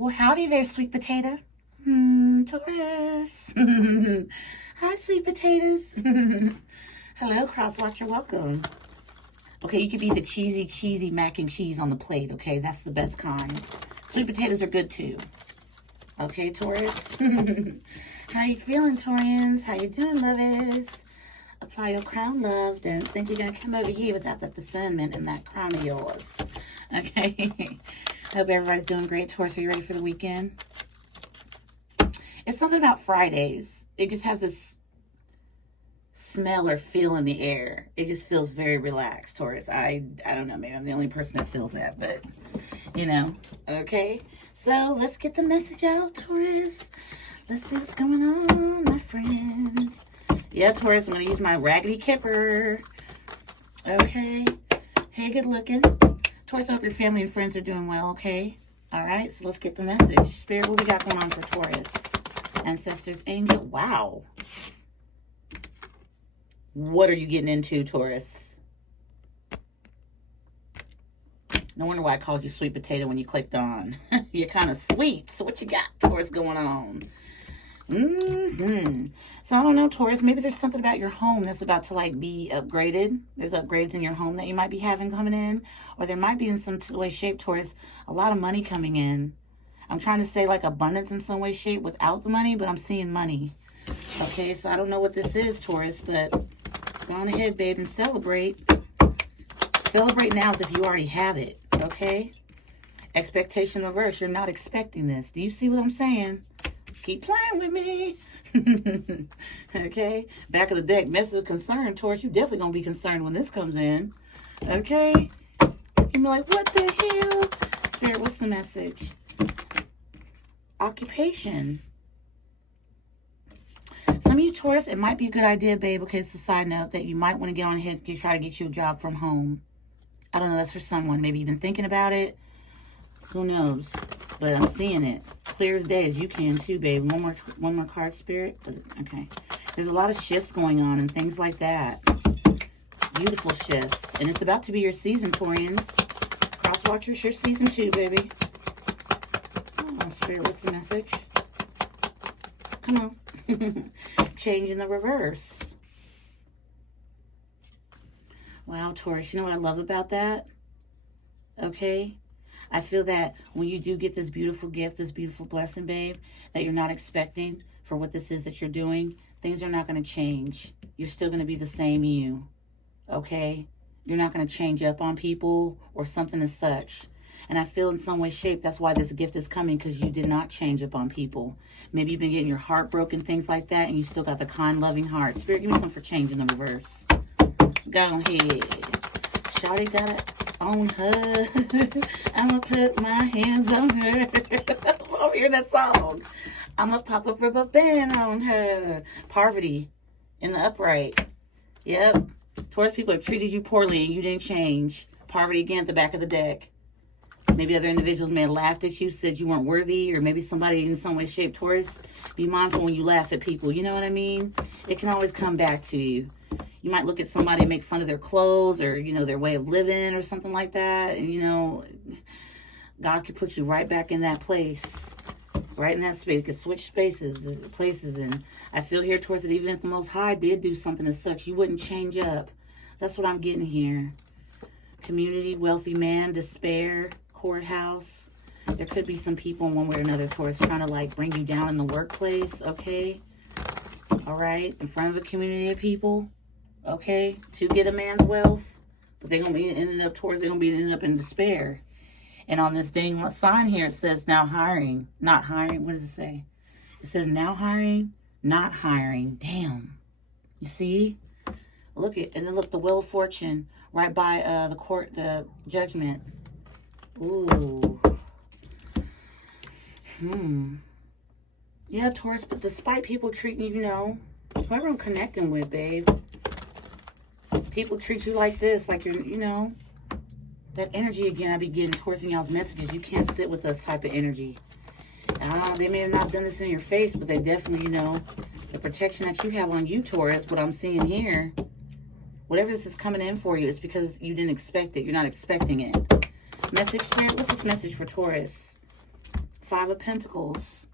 Well, howdy there, sweet potato. Taurus. Hi, sweet potatoes. Hello, crosswatcher. Welcome. Okay, you could be the cheesy mac and cheese on the plate, okay? That's the best kind. Sweet potatoes are good, too. Okay, Taurus. How you feeling, Taurians? How you doing, lovies? Apply your crown, love. Don't think you're going to come over here without that discernment and that crown of yours. Okay. Hope everybody's doing great, Taurus. Are you ready for the weekend? It's something about Fridays. It just has this smell or feel in the air. It just feels very relaxed, Taurus. I don't know. Maybe I'm the only person that feels that, but, you know. Okay. So, let's get the message out, Taurus. Let's see what's going on, my friend. Yeah, Taurus, I'm going to use my Raggedy Kipper. Okay. Hey, good looking. Taurus, I hope your family and friends are doing well, okay? All right, so let's get the message. Spirit, what we got going on for Taurus? Ancestors, angel. Wow. What are you getting into, Taurus? No wonder why I called you sweet potato when you clicked on. You're kind of sweet. So what you got, Taurus, going on? So I don't know, Taurus, maybe there's something about your home that's about to like be upgraded. There's upgrades in your home that you might be having coming in, or there might be in some way, shape, Taurus, a lot of money coming in. I'm trying to say like abundance in some way, shape without the money, but I'm seeing money. Okay, so I don't know what this is, Taurus, but go on ahead, babe, and celebrate. Celebrate now as if you already have it, okay? Expectation reverse. You're not expecting this. Do you see what I'm saying? Keep playing with me. Okay. Back of the deck. Message of concern. Taurus, you're definitely going to be concerned when this comes in. Okay. You'll be like, what the hell? Spirit, what's the message? Occupation. Some of you, Taurus, it might be a good idea, babe, okay, it's a side note, that you might want to get on ahead and try to get you a job from home. I don't know. That's for someone. Maybe you've been thinking about it. Who knows? But I'm seeing it clear as day, as you can too, babe. One more card, Spirit. Okay. There's a lot of shifts going on and things like that. Beautiful shifts. And it's about to be your season, Taurians. Crosswatchers, your season too, baby. Oh, Spirit, what's the message? Come on. Change in the reverse. Wow, Taurus. You know what I love about that? Okay. I feel that when you do get this beautiful gift, this beautiful blessing, babe, that you're not expecting for what this is that you're doing, things are not going to change. You're still going to be the same you, okay? You're not going to change up on people or something as such. And I feel in some way, shape, that's why this gift is coming, because you did not change up on people. Maybe you've been getting your heart broken, things like that, and you still got the kind, loving heart. Spirit, give me some for change in the reverse. Go ahead. Shawty got it. On her, I'ma put my hands on her. Oh, hear that song. I'ma pop a rubber band on her. Poverty in the upright. Yep. Taurus, people have treated you poorly and you didn't change. Poverty again at the back of the deck. Maybe other individuals may have laughed at you, said you weren't worthy, or maybe somebody in some way, shape, Taurus. Be mindful when you laugh at people. You know what I mean? It can always come back to you. You might look at somebody and make fun of their clothes or, you know, their way of living or something like that. And, you know, God could put you right back in that place, right in that space. It could switch places. And I feel here towards it, even if the Most High did do something as such, you wouldn't change up. That's what I'm getting here. Community, wealthy man, despair, courthouse. There could be some people in one way or another, Taurus, trying to, like, bring you down in the workplace, okay? All right? In front of a community of people. Okay, to get a man's wealth, but they're gonna be ending up in despair. And on this dang sign here, it says now hiring, not hiring. What does it say? It says now hiring, not hiring. Damn, you see? Look at, and then look, the Wheel of Fortune right by the judgment. Ooh. Yeah, Taurus. But despite people treating you, you know, whoever I'm connecting with, babe. People treat you like this, like you're, you know, that energy again I be getting towards y'all's messages. You can't sit with us type of energy. They may have not done this in your face, but they definitely, you know, the protection that you have on you, Taurus, what I'm seeing here, whatever this is coming in for you, it's because you didn't expect it. You're not expecting it. Message, Spirit, what's this message for Taurus? Five of Pentacles.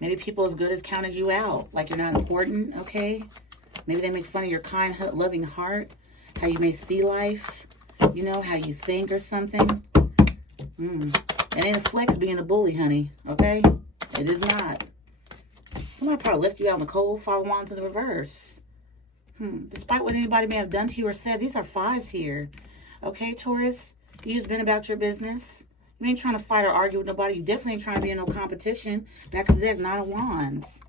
Maybe people as good as counted you out. Like you're not important, okay? Maybe they make fun of your kind, loving heart. How you may see life. You know, how you think or something. It ain't a flex being a bully, honey, okay? It is not. Somebody probably left you out in the cold. Five of Wands in the reverse. Despite what anybody may have done to you or said, these are fives here. Okay, Taurus? You just been about your business. You ain't trying to fight or argue with nobody. You definitely ain't trying to be in no competition. Back of the deck, Nine of Wands.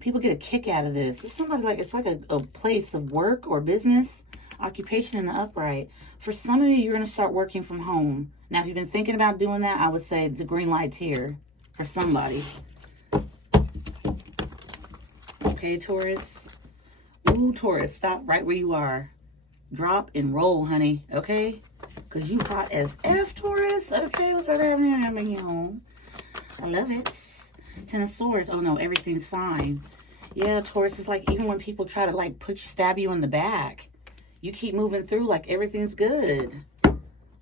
People get a kick out of this. There's somebody like, it's like a place of work or business, occupation in the upright. For some of you, you're going to start working from home. Now, if you've been thinking about doing that, I would say the green light's here for somebody. Okay, Taurus. Ooh, Taurus, stop right where you are. Drop and roll, honey, okay? Because you hot as F, Taurus. Okay, what's happening? I love it. Ten of Swords. Oh, no, everything's fine. Yeah, Taurus, is like even when people try to, like, stab you in the back, you keep moving through like everything's good.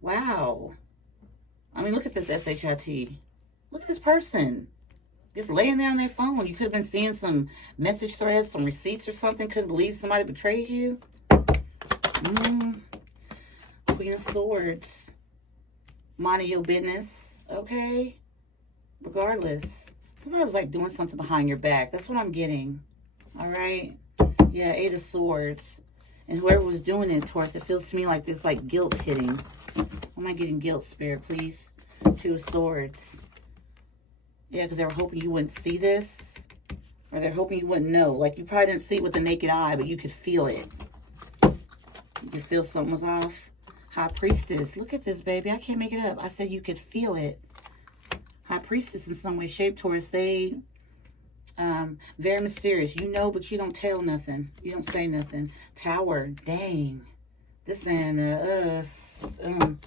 Wow. I mean, look at this SHIT. Look at this person. Just laying there on their phone. You could have been seeing some message threads, some receipts or something. Couldn't believe somebody betrayed you. Queen of Swords. Minding your business. Okay? Regardless. Somebody was like doing something behind your back. That's what I'm getting. Alright? Yeah, Eight of Swords. And whoever was doing it, Taurus, it feels to me like this, like guilt's hitting. Am I getting guilt, Spirit, please? Two of Swords. Yeah, because they were hoping you wouldn't see this. Or they're hoping you wouldn't know. Like, you probably didn't see it with the naked eye, but you could feel it. You could feel something was off. High Priestess. Look at this, baby. I can't make it up. I said you could feel it. High Priestess in some way, shape, Taurus. They, very mysterious. You know, but you don't tell nothing. You don't say nothing. Tower. Dang. This and,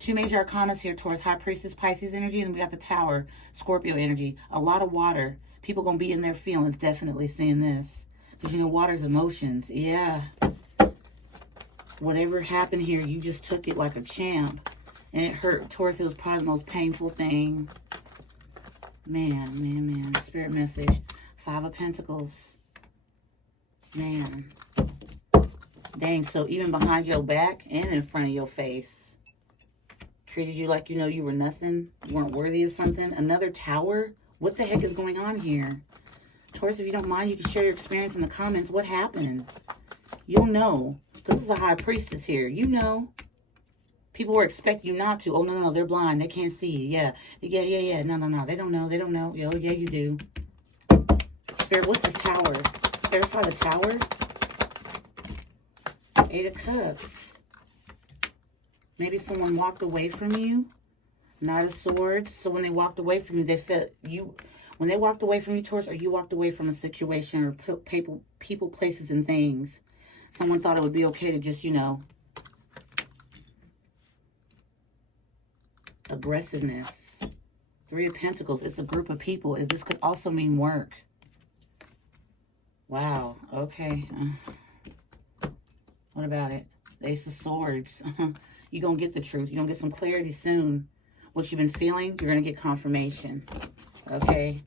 two major arcanas here, Taurus. High Priestess, Pisces energy, and we got the Tower, Scorpio energy. A lot of water. People going to be in their feelings, definitely seeing this. Because, you know, water's emotions. Yeah. Whatever happened here, you just took it like a champ. And it hurt. Taurus, it was probably the most painful thing. Man. Spirit message. Five of Pentacles. Man. Dang, so even behind your back and in front of your face. Treated you like, you know, you were nothing. You weren't worthy of something. Another Tower? What the heck is going on here? Taurus, if you don't mind, you can share your experience in the comments. What happened? You'll know. Because this is a High Priestess here. You know. People were expecting you not to. Oh, no, they're blind. They can't see. Yeah. No. They don't know. Yo, yeah, you do. Spirit, what's this Tower? Clarify the Tower. Eight of Cups. Maybe someone walked away from you. Knight of Swords. So when they walked away from you, they felt you. When they walked away from you, Taurus, or you walked away from a situation or people, places, and things, someone thought it would be okay to just, you know, aggressiveness. Three of Pentacles. It's a group of people. This could also mean work. Wow. Okay. What about it? The Ace of Swords. You're going to get the truth. You're going to get some clarity soon. What you've been feeling, you're going to get confirmation. Okay?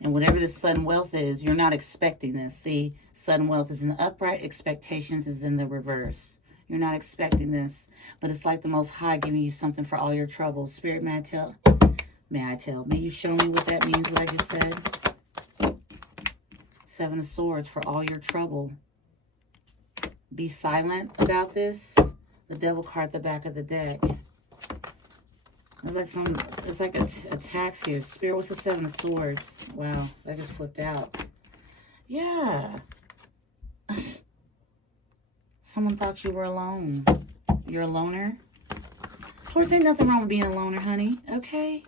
And whatever this sudden wealth is, you're not expecting this. See, sudden wealth is in the upright. Expectations is in the reverse. You're not expecting this. But it's like the Most High giving you something for all your troubles. Spirit, may I tell? May you show me what that means, what I just said? Seven of Swords for all your trouble. Be silent about this. The Devil card at the back of the deck. It's like attacks here. Spirit, what's the Seven of Swords? Wow, that just flipped out. Yeah. Someone thought you were alone. You're a loner. Taurus, ain't nothing wrong with being a loner, honey. Okay?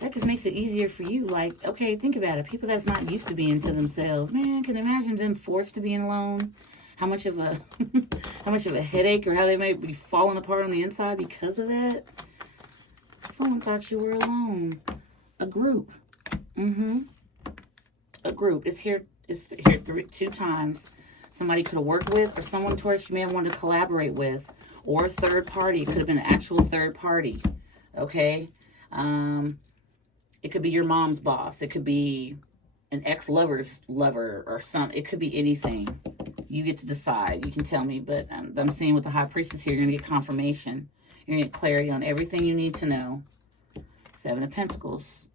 That just makes it easier for you. Like, okay, think about it. People that's not used to being to themselves. Man, can you imagine them forced to being alone? How much of a headache, or how they might be falling apart on the inside because of that? Someone thought you were alone. A group. A group. It's here 2 times. Somebody could have worked with, or someone, Taurus, you may have wanted to collaborate with, or a third party. It could have been an actual third party. Okay? It could be your mom's boss. It could be an ex-lover's lover or something. It could be anything. You get to decide. You can tell me. But I'm seeing with the High Priestess here, you're going to get confirmation. You're going to get clarity on everything you need to know. Seven of Pentacles.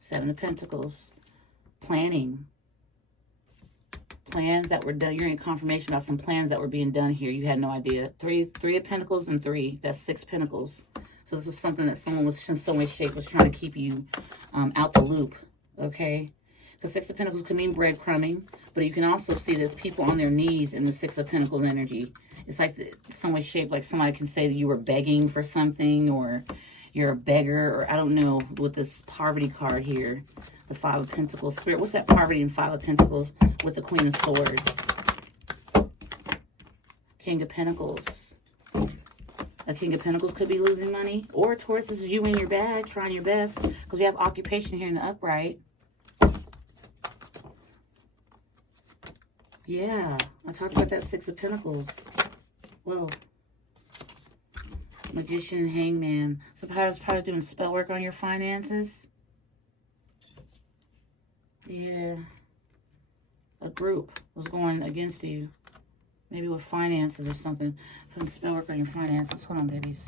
Seven of Pentacles. Planning. Plans that were done. You're getting confirmation about some plans that were being done here. You had no idea. Three of Pentacles and 3. That's 6 Pentacles. So this was something that someone was in some way, shape, was trying to keep you out the loop, okay? The 6 of Pentacles could mean breadcrumbing, but you can also see there's people on their knees in the 6 of Pentacles energy. It's like some way, shape, like somebody can say that you were begging for something, or you're a beggar, or I don't know, with this poverty card here, the 5 of Pentacles. Spirit, what's that poverty and 5 of Pentacles with the Queen of Swords? King of Pentacles. A King of Pentacles could be losing money. Or Taurus, this is you in your bag, trying your best. Because we have occupation here in the upright. Yeah, I talked about that 6 of Pentacles. Whoa. Magician and Hangman. Somebody's probably doing spell work on your finances. Yeah. A group was going against you. Maybe with finances or something. Putting spell work on your finances. Hold on, babies.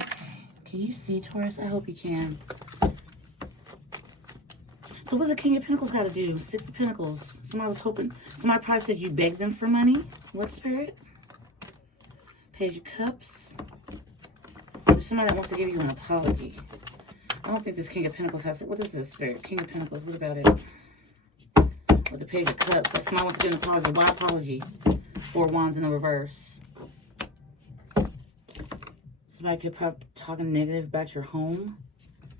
Okay. Can you see, Taurus? I hope you can. So what's the King of Pentacles got to do? 6 of Pentacles. Somebody was hoping. Somebody probably said you begged them for money. What, Spirit? Page of Cups. There's somebody that wants to give you an apology. I don't think this King of Pentacles has... What is this, Spirit? King of Pentacles. What about it? With the Page of Cups. Like somebody wants to give an apology. Why apology? 4 Wands in the reverse. Somebody could probably talking negative about your home.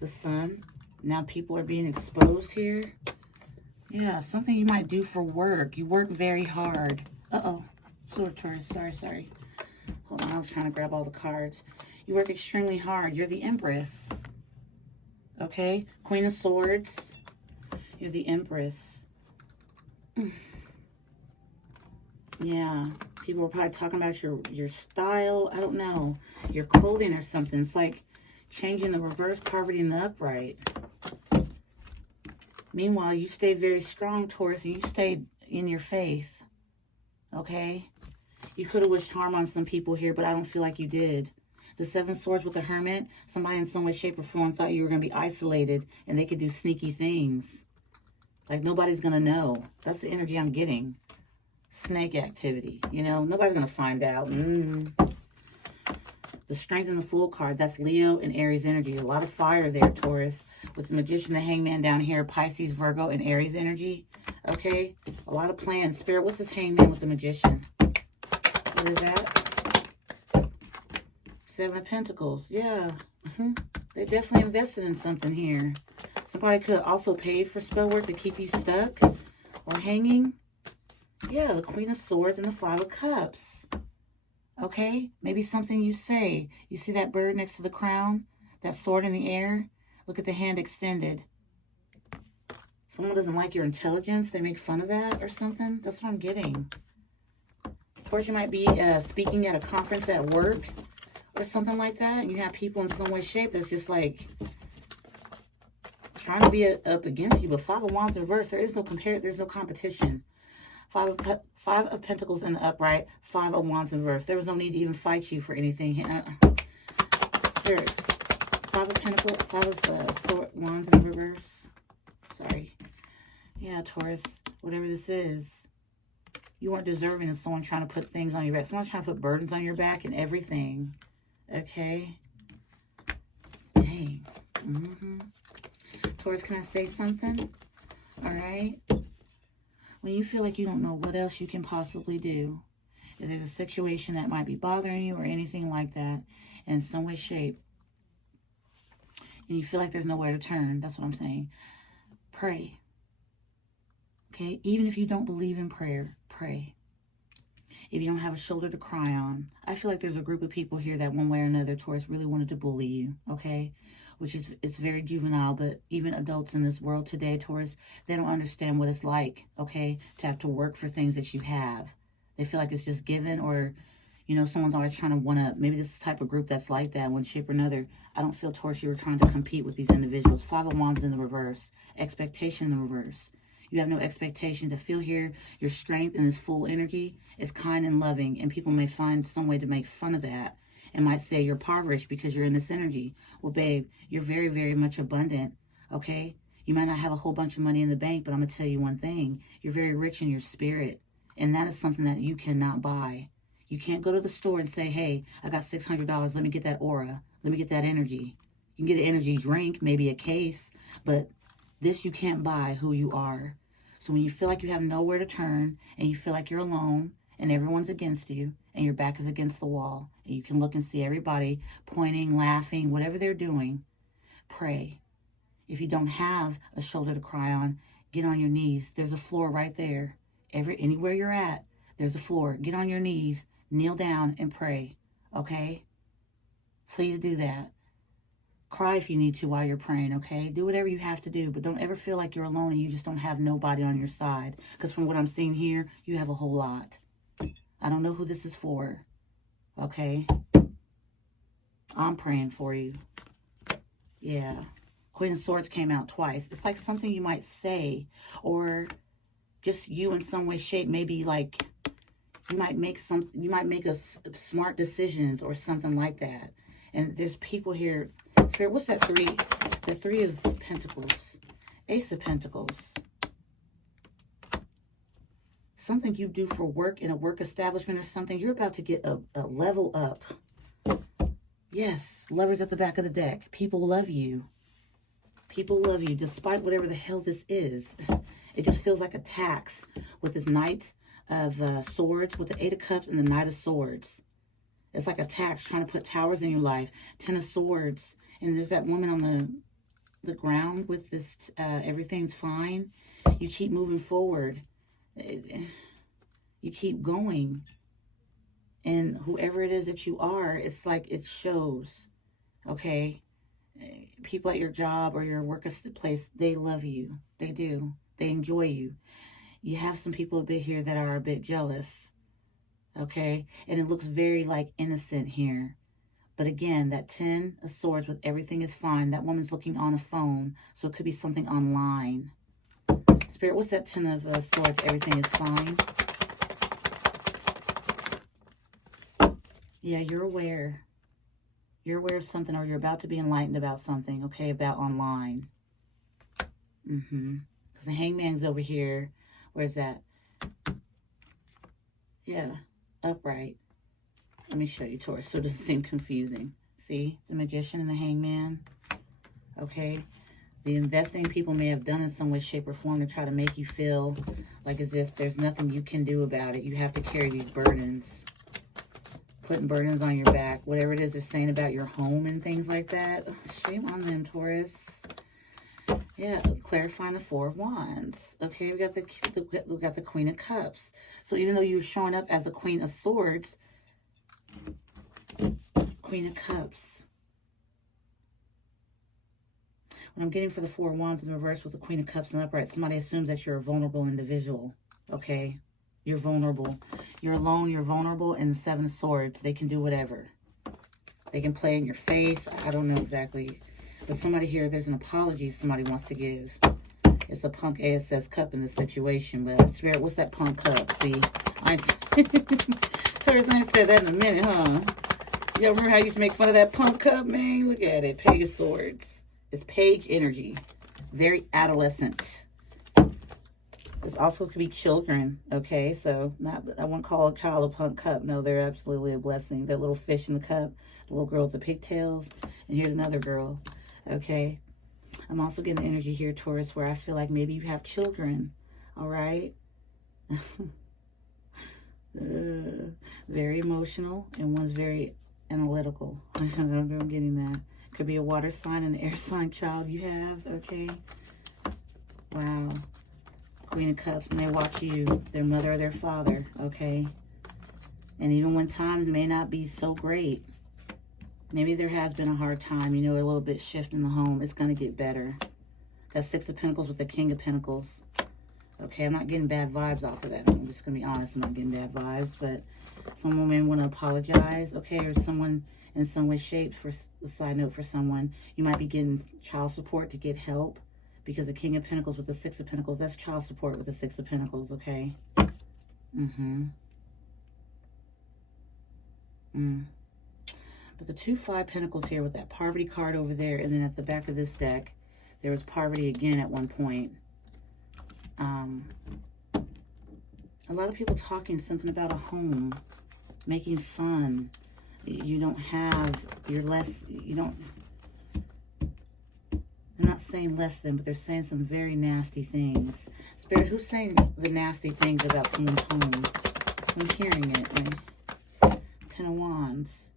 The Sun. Now people are being exposed here. Yeah, something you might do for work. You work very hard. Uh-oh. Sword Taurus. Sorry. Hold on. I was trying to grab all the cards. You work extremely hard. You're the Empress. Okay? Queen of Swords. You're the Empress. Yeah, people were probably talking about your style. I don't know, your clothing or something. It's like changing the reverse, poverty in the upright. Meanwhile, you stayed very strong, Taurus, and you stayed in your faith. Okay, you could have wished harm on some people here, but I don't feel like you did. The 7 Swords with the Hermit. Somebody in some way, shape, or form thought you were going to be isolated, and they could do sneaky things. Like, nobody's going to know. That's the energy I'm getting. Snake activity. You know, nobody's going to find out. The Strength and the Fool card. That's Leo and Aries energy. A lot of fire there, Taurus. With the Magician, the Hangman down here. Pisces, Virgo, and Aries energy. Okay? A lot of plans. Spirit, what's this Hangman with the Magician? What is that? 7 of Pentacles. Yeah. They definitely invested in something here. Somebody could also pay for spell work to keep you stuck or hanging. Yeah, the Queen of Swords and the 5 of Cups. Okay? Maybe something you say. You see that bird next to the crown? That sword in the air? Look at the hand extended. Someone doesn't like your intelligence. They make fun of that or something. That's what I'm getting. Of course, you might be speaking at a conference at work or something like that. And you have people in some way, shape that's just like... trying to be up against you, but 5 of Wands in reverse, there's no competition. 5 of Pentacles in the upright, 5 of Wands in reverse. There was no need to even fight you for anything. Spirit, 5 of Pentacles, 5 of Wands in reverse. Sorry. Yeah, Taurus, whatever this is, you weren't deserving of someone trying to put things on your back. Someone's trying to put burdens on your back and everything. Okay? Dang. Taurus, can I say something? All right? When you feel like you don't know what else you can possibly do, if there's a situation that might be bothering you or anything like that, in some way, shape, and you feel like there's nowhere to turn, that's what I'm saying, pray. Okay? Even if you don't believe in prayer, pray. If you don't have a shoulder to cry on, I feel like there's a group of people here that one way or another, Taurus, really wanted to bully you, okay? Which is, it's very juvenile, but even adults in this world today, Taurus, they don't understand what it's like, okay, to have to work for things that you have. They feel like it's just given, or, You know, someone's always trying to one-up. Maybe this is the type of group that's like that, one shape or another. I don't feel, Taurus, you were trying to compete with these individuals. Five of Wands in the reverse. Expectation in the reverse. You have no expectation to feel here. Your strength and this full energy is kind and loving. And people may find some way to make fun of that and might say you're impoverished because you're in this energy. Well, babe, you're very, very much abundant, okay? You might not have a whole bunch of money in the bank, but I'm going to tell you one thing. You're very rich in your spirit. And that is something that you cannot buy. You can't go to the store and say, hey, I got $600. Let me get that aura. Let me get that energy. You can get an energy drink, maybe a case, but this you can't buy who you are. So when you feel like you have nowhere to turn and you feel like you're alone and everyone's against you and your back is against the wall and you can look and see everybody pointing, laughing, whatever they're doing, pray. If you don't have a shoulder to cry on, get on your knees. There's a floor right there. Anywhere you're at, there's a floor. Get on your knees, kneel down, and pray, okay? Please do that. Cry if you need to while you're praying, okay? Do whatever you have to do, but don't ever feel like you're alone and you just don't have nobody on your side. Because from what I'm seeing here, you have a whole lot. I don't know who this is for, okay? I'm praying for you. Yeah. Queen of Swords came out twice. It's like something you might say, or just you in some way, shape, maybe like you might make a smart decisions or something like that. And there's people here. Spirit, what's that three? The Three of Pentacles. Ace of Pentacles. Something you do for work in a work establishment or something. You're about to get a level up. Yes, Lovers at the back of the deck. People love you. People love you despite whatever the hell this is. It just feels like a tax with this Knight of Swords, with the Eight of Cups and the Knight of Swords. It's like a tax trying to put towers in your life. Ten of Swords. And there's that woman on the ground with this, everything's fine. You keep moving forward. You keep going. And whoever it is that you are, it's like it shows. Okay? People at your job or your workplace, they love you. They do. They enjoy you. You have some people a bit here that are a bit jealous. Okay? And it looks very like innocent here. But again, that Ten of Swords with everything is fine. That woman's looking on a phone. So it could be something online. Spirit, what's that Ten of Swords? Everything is fine. Yeah, you're aware. You're aware of something, or you're about to be enlightened about something, okay, about online. Because the Hangman's over here. Where's that? Yeah, upright. Let me show you, Taurus, so it doesn't seem confusing. See, the Magician and the Hangman. Okay, the investing people may have done in some way, shape, or form to try to make you feel like as if there's nothing you can do about it. You have to carry these burdens. Putting burdens on your back. Whatever it is they're saying about your home and things like that. Shame on them, Taurus. Yeah, clarifying the Four of Wands. Okay, we got the Queen of Cups. So even though you're showing up as a Queen of Swords, Queen of Cups. What I'm getting for the Four of Wands in the reverse with the Queen of Cups and upright, somebody assumes that you're a vulnerable individual. Okay, you're vulnerable. You're alone, you're vulnerable, and the Seven of Swords, they can do whatever. They can play in your face. I don't know exactly. But somebody here, there's an apology somebody wants to give. It's a punk ASS cup in this situation. But Spirit, what's that punk cup? See, Taurus, I ain't said that in a minute, huh? You remember how I used to make fun of that punk cup, man? Look at it. Page of Swords. It's page energy. Very adolescent. This also could be children, okay? So I won't call a child a punk cup. No, they're absolutely a blessing. That little fish in the cup, the little girl with the pigtails, and here's another girl, okay? I'm also getting the energy here, Taurus, where I feel like maybe you have children, all right? Very emotional, and one's very analytical. I'm getting that. Could be a water sign and an air sign child you have, okay? Wow. Queen of Cups, and they watch you, their mother or their father, okay? And even when times may not be so great, maybe there has been a hard time, you know, a little bit shift in the home, it's going to get better. That Six of Pentacles with the King of Pentacles. Okay, I'm not getting bad vibes off of that. I'm just going to be honest, I'm not getting bad vibes, but Some women want to apologize, okay, or someone in some way, shape, for a side note for someone. You might be getting child support to get help, because the King of Pentacles with the Six of Pentacles, that's child support with the Six of Pentacles, okay? But the 2-5 Pentacles here with that poverty card over there, and then at the back of this deck, there was poverty again at one point. A lot of people talking something about a home, making fun. You don't have, you're less, you don't, they're not saying less than, but they're saying some very nasty things. Spirit, who's saying the nasty things about someone's home? I'm hearing it. Ten of Wands.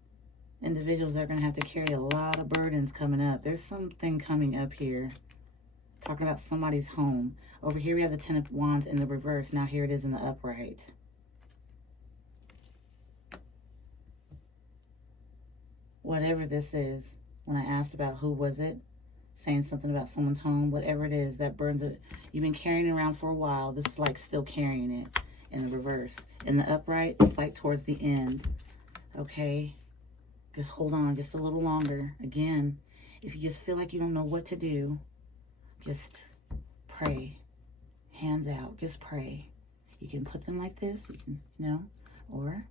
Individuals are going to have to carry a lot of burdens coming up. There's something coming up here. Talking about somebody's home. Over here we have the Ten of Wands in the reverse. Now here it is in the upright. Whatever this is, when I asked about who was it, saying something about someone's home, whatever it is that burns it, you've been carrying it around for a while. This is like still carrying it in the reverse. In the upright, it's like towards the end. Okay? Just hold on just a little longer. Again, if you just feel like you don't know what to do, just pray. Hands out. Just pray. You can put them like this, you can, you know, or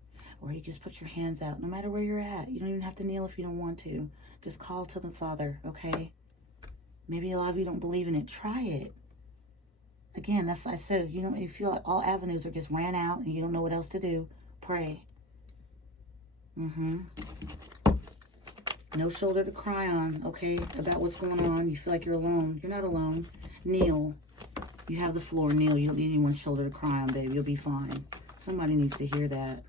you just put your hands out no matter where you're at. You don't even have to kneel if you don't want to. Just call to the Father, okay? Maybe a lot of you don't believe in it. Try it. Again, that's what I said. You know, you feel like all avenues are just ran out and you don't know what else to do. Pray. No shoulder to cry on, okay, about what's going on. You feel like you're alone. You're not alone. Kneel. You have the floor. Kneel. You don't need anyone's shoulder to cry on, baby. You'll be fine. Somebody needs to hear that.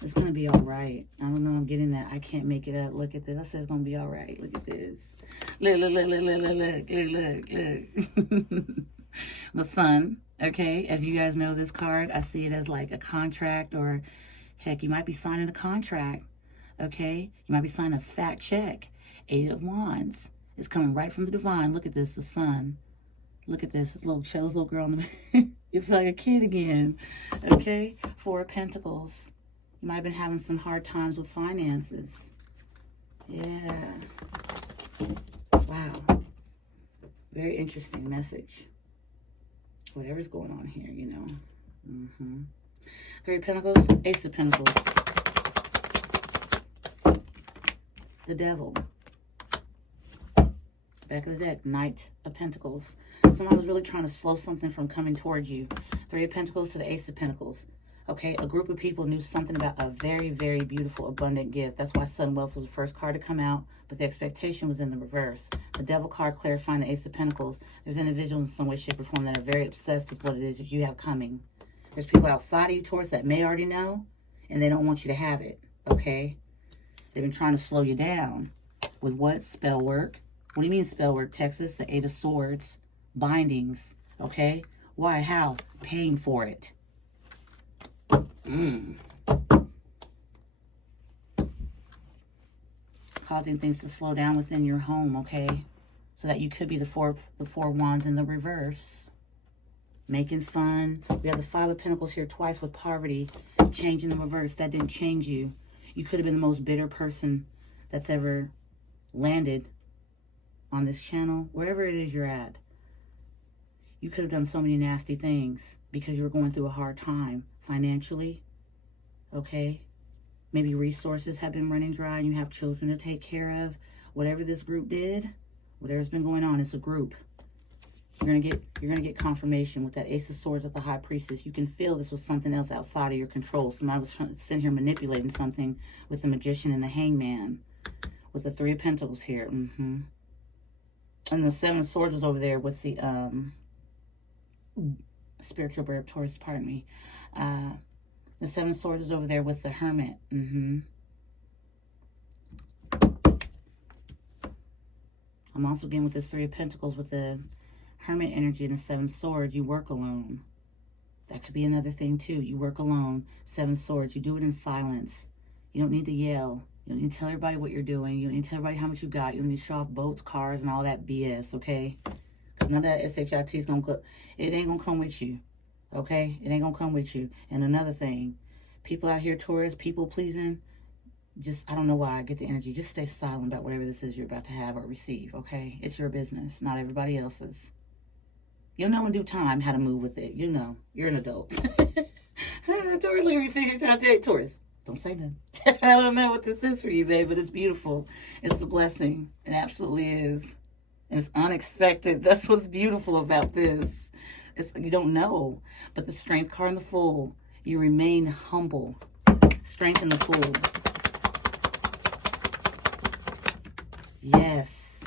It's going to be all right. I don't know. I'm getting that. I can't make it up. Look at this. I said it's going to be all right. Look at this. Look. The Sun, okay? As you guys know, this card, I see it as like a contract, or heck, you might be signing a contract, okay? You might be signing a fat check. 8 of Wands is coming right from the divine. Look at this, the Sun. Look at this little girl in the you feel like a kid again, okay? 4 of Pentacles. You might have been having some hard times with finances. Yeah. Wow. Very interesting message. Whatever's going on here, you know. 3 of Pentacles, Ace of Pentacles. The Devil. Back of the deck, Knight of Pentacles. Someone was really trying to slow something from coming towards you. 3 of Pentacles to the Ace of Pentacles. Okay, a group of people knew something about a very, very beautiful, abundant gift. That's why Sudden Wealth was the first card to come out, but the expectation was in the reverse. The Devil card clarifying the Ace of Pentacles. There's individuals in some way, shape, or form that are very obsessed with what it is that you have coming. There's people outside of you, Taurus, that may already know, and they don't want you to have it, okay? They've been trying to slow you down. With what? Spell work. What do you mean spell work, Texas? The 8 of Swords. Bindings, okay? Why? How? Paying for it. Causing things to slow down within your home, okay? So that you could be the four Wands in the reverse. Making fun. We have the 5 of Pentacles here twice with poverty. Changing the reverse. That didn't change you. You could have been the most bitter person that's ever landed on this channel. Wherever it is you're at. You could have done so many nasty things because you were going through a hard time financially, okay? Maybe resources have been running dry and you have children to take care of. Whatever this group did, whatever's been going on, it's a group. You're gonna get confirmation with that Ace of Swords with the High Priestess. You can feel this was something else outside of your control. Somebody was sitting here manipulating something with the Magician and the Hangman. With the 3 of Pentacles here. And the 7 of Swords was over there with the spiritual bird, Taurus, pardon me. The 7 of Swords is over there with the Hermit. I'm also getting with this 3 of Pentacles with the Hermit energy and the 7 of Swords. You work alone. That could be another thing too. You work alone. 7 of Swords. You do it in silence. You don't need to yell. You don't need to tell everybody what you're doing. You don't need to tell everybody how much you got. You don't need to show off boats, cars, and all that BS, okay? None of that SHIT is going to, it ain't going to come with you, okay? It ain't going to come with you. And another thing, People out here, Taurus, people pleasing. Just, I don't know why I get the energy. Just stay silent about whatever this is you're about to have or receive, okay? It's your business, not everybody else's. You'll know in due time how to move with it. You know. You're an adult. Taurus, look at me sitting here trying to tell you, Taurus, don't say nothing. I don't know what this is for you, babe, but it's beautiful. It's a blessing. It absolutely is. It's unexpected. That's what's beautiful about this. You don't know. But the Strength card in the Fool, you remain humble. Strength in the Fool. Yes.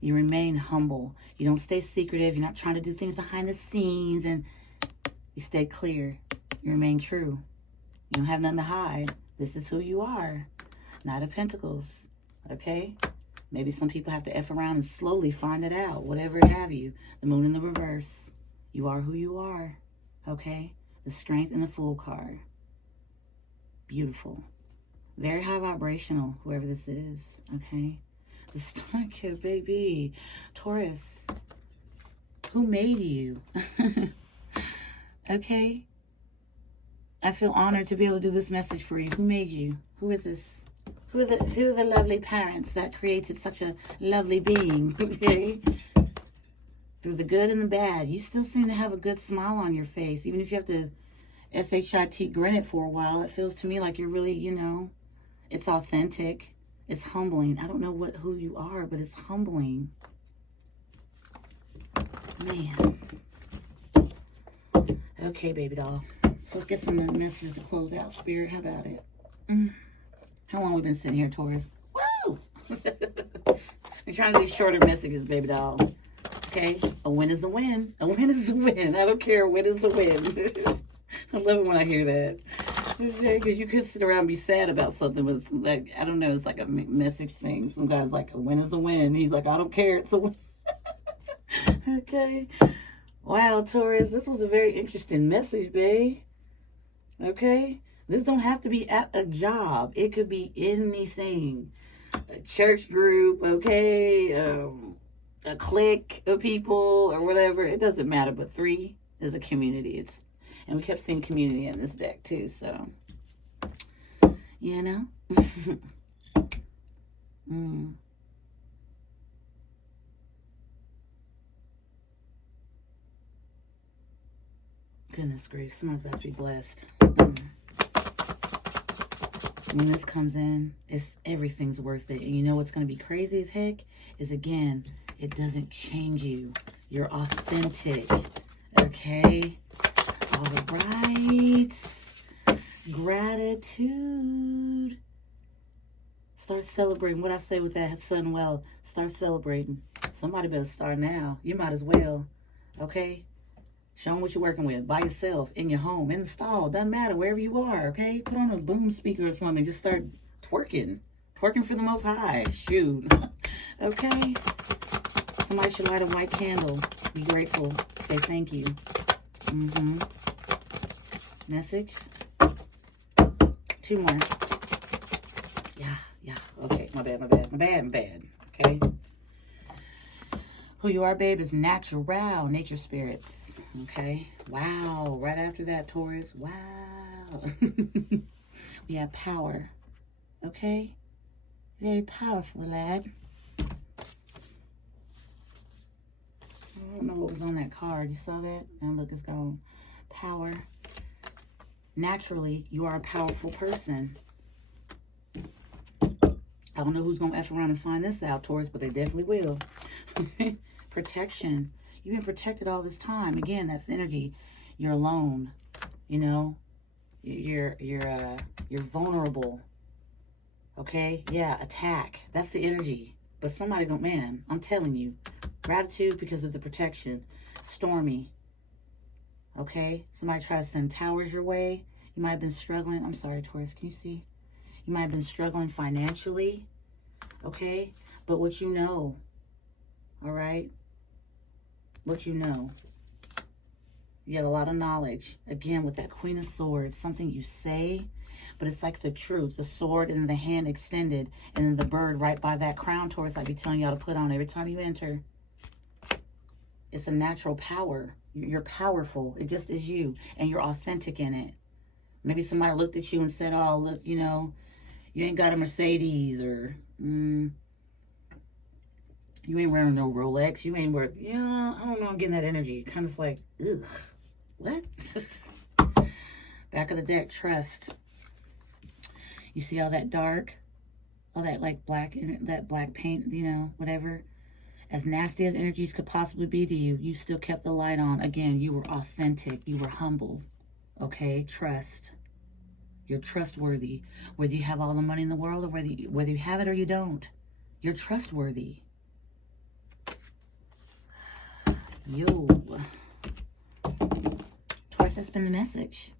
You remain humble. You don't stay secretive. You're not trying to do things behind the scenes. And you stay clear. You remain true. You don't have nothing to hide. This is who you are. Knight of Pentacles. Okay? Maybe some people have to F around and slowly find it out. Whatever have you. The Moon in the reverse. You are who you are. Okay? The Strength and the Fool card. Beautiful. Very high vibrational, whoever this is. Okay? The Star Kid, baby. Taurus. Who made you? Okay? I feel honored to be able to do this message for you. Who made you? Who is this? Who are the lovely parents that created such a lovely being? Okay? Through the good and the bad, you still seem to have a good smile on your face. Even if you have to SHIT grin it for a while, it feels to me like you're really, you know, it's authentic. It's humbling. I don't know who you are, but it's humbling. Man. Okay, baby doll. So let's get some messages to close out. Spirit, how about it? How long have we been sitting here, Taurus? Woo! We're trying to do shorter messages, baby doll. Okay? A win is a win. A win is a win. I don't care. A win is a win. I love it when I hear that. Okay? Because you could sit around and be sad about something, but it's like, I don't know, it's like a message thing. Some guy's like, a win is a win. He's like, I don't care. It's a win. Okay? Wow, Taurus, this was a very interesting message, babe. Okay? This don't have to be at a job. It could be anything. A church group, okay? A clique of people or whatever. It doesn't matter, but 3 is a community. And we kept seeing community in this deck too, so. You know? Goodness grief, someone's about to be blessed. When this comes in, everything's worth it. And you know what's going to be crazy as heck? Is again, it doesn't change you. You're authentic. Okay? All right. Gratitude. Start celebrating. What I say with that sun well, start celebrating. Somebody better start now. You might as well. Okay? Show them what you're working with. By yourself, in your home, in the stall. Doesn't matter, wherever you are, okay? Put on a boom speaker or something. Just start twerking. Twerking for the Most High. Shoot. Okay? Somebody should light a white candle. Be grateful. Say thank you. Message. 2 more. Yeah. Okay, my bad. Okay? Who you are, babe, is natural, nature spirits. Okay? Wow. Right after that, Taurus. Wow. We have power. Okay? Very powerful, lad. I don't know what was on that card. You saw that? Now look, it's gone. Power. Naturally, you are a powerful person. I don't know who's going to F around and find this out, Taurus, but they definitely will. Protection. You've been protected all this time. Again, that's energy. You're alone. You know, you're vulnerable. Okay? Yeah, attack. That's the energy. But somebody go, man, I'm telling you. Gratitude because of the protection. Stormy. Okay? Somebody try to send towers your way. You might have been struggling. I'm sorry, Taurus. Can you see? You might have been struggling financially. Okay? But what you know. All right? What you know. You have a lot of knowledge. Again, with that Queen of Swords, something you say, but it's like the truth. The sword and the hand extended, and then the bird right by that crown, Taurus, I'd be telling y'all to put on every time you enter. It's a natural power. You're powerful. It just is you, and you're authentic in it. Maybe somebody looked at you and said, oh, look, you know, you ain't got a Mercedes, or you ain't wearing no Rolex. You ain't wearing, yeah, I don't know, I'm getting that energy. Kind of like, ugh, what? Back of the deck, trust. You see all that dark, all that like black, that black paint, you know, whatever. As nasty as energies could possibly be to you, you still kept the light on. Again, you were authentic. You were humble. Okay, trust. You're trustworthy. Whether you have all the money in the world or whether you have it or you don't, you're trustworthy. Yo. Taurus, that's been the message.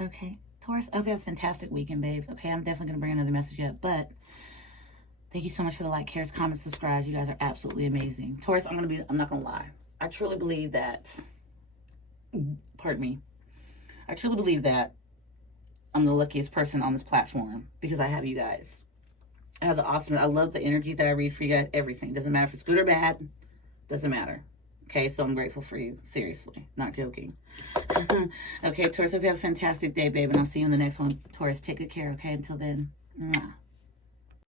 Okay. Taurus, I hope you have a fantastic weekend, babes. Okay, I'm definitely going to bring another message up, but thank you so much for the like, cares, comments, subscribe. You guys are absolutely amazing. Taurus, I'm not going to lie. I truly believe that, pardon me, I truly believe that I'm the luckiest person on this platform because I have you guys. I have the awesome, I love the energy that I read for you guys, everything. Doesn't matter if it's good or bad, doesn't matter. Okay, so I'm grateful for you. Seriously, not joking. Okay, Taurus, hope you have a fantastic day, babe, and I'll see you in the next one. Taurus, take good care, okay? Until then, mwah.